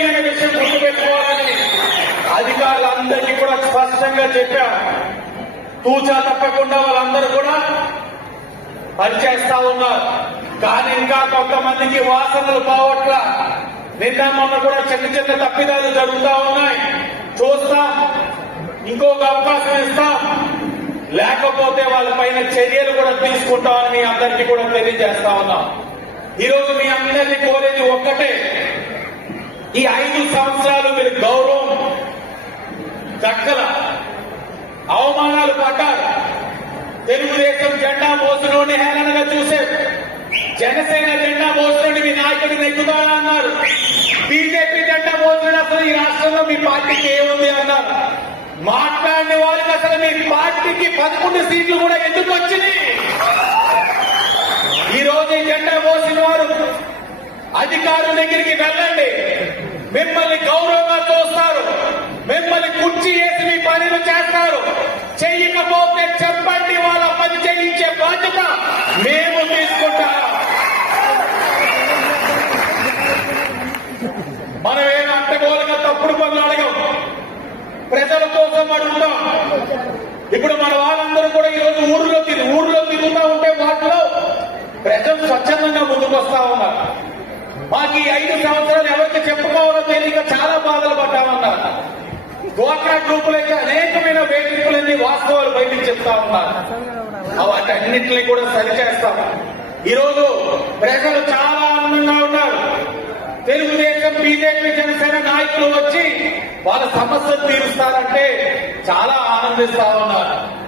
కూటమి అనే విషయం గుర్తుపెట్టుకోవాలని అధికారులందరికీ కూడా స్పష్టంగా చెప్పారు తూచా తప్పకుండా వాళ్ళందరూ కూడా పనిచేస్తా ఉన్నారు. కానీ ఇంకా కొంతమందికి వాసనలు పోవట్ల. నిన్న మొన్న కూడా చిన్న చిన్న తప్పిదాలు జరుగుతా ఉన్నాయి. చూస్తాం. ఇంకొక అవకాశం ఇస్తాం. లేకపోతే వాళ్ళ పైన చర్యలు కూడా తీసుకుంటామని మీ అందరికీ కూడా తెలియజేస్తా ఉన్నాం. ఈరోజు మీ అందరినీ కోరేది ఒక్కటే. ఈ ఐదు సంవత్సరాలు మీరు గౌరవం దక్కల. అవమానాలు పడ్డారు. తెలుగుదేశం జెండా మోసులోని హేళనగా చూసే జనసేన జెండా మోసులోని మీ నాయకుడు నెగ్గుదారా అన్నారు. బీజేపీ జెండా మోసులోని అసలు ఈ రాష్ట్రంలో మీ పార్టీకి ఏముంది అన్నారు. మాట్లాడిన వాళ్ళకి అసలు మీ పార్టీకి పదకొండు సీట్లు కూడా ఎందుకు వచ్చినాయి ఈ రోజు ఈ జెండా మోసిన వారు అధికారుల దగ్గరికి వెళ్ళండి. మిమ్మల్ని గౌరవంగా చూస్తారు. మిమ్మల్ని కుర్చీ వేసి మీ పనులు చేస్తారు. చెయ్యకపోతే చెప్పండి వాళ్ళ పని చేయించే బాధ్యత మేము తీసుకుంటాం. మనం ఏం అడ్డగోలుగా తప్పుడు పనులు అడగం. ప్రజల కోసం అడుగుతాం ఇప్పుడు మన వాళ్ళందరూ కూడా ఈరోజు ఊర్లో తిరిగి ఊర్లో తిరుగుతూ ఉంటే వాటిలో ప్రజలు స్వచ్ఛందంగా ముందుకు వస్తా ఉన్నారు. మాకు ఈ ఐదు సంవత్సరాలు ఎవరికి చెప్పుకోవాలో తెలియక చాలా బాధలు పడ్డామన్నారు. డ్వాక్రా గ్రూపులైతే అనేకమైన వేదికలన్నీ వాస్తవాలు బయటికి చెప్తా ఉన్నారు. వాటన్నింటినీ కూడా సరిచేస్తాం. ఈరోజు ప్రజలు చాలా ఆనందంగా ఉన్నారు. తెలుగుదేశం బీజేపీ జనసేన నాయకులు వచ్చి వాళ్ళ సమస్యలు తీరుస్తారంటే చాలా ఆనందిస్తా ఉన్నారు.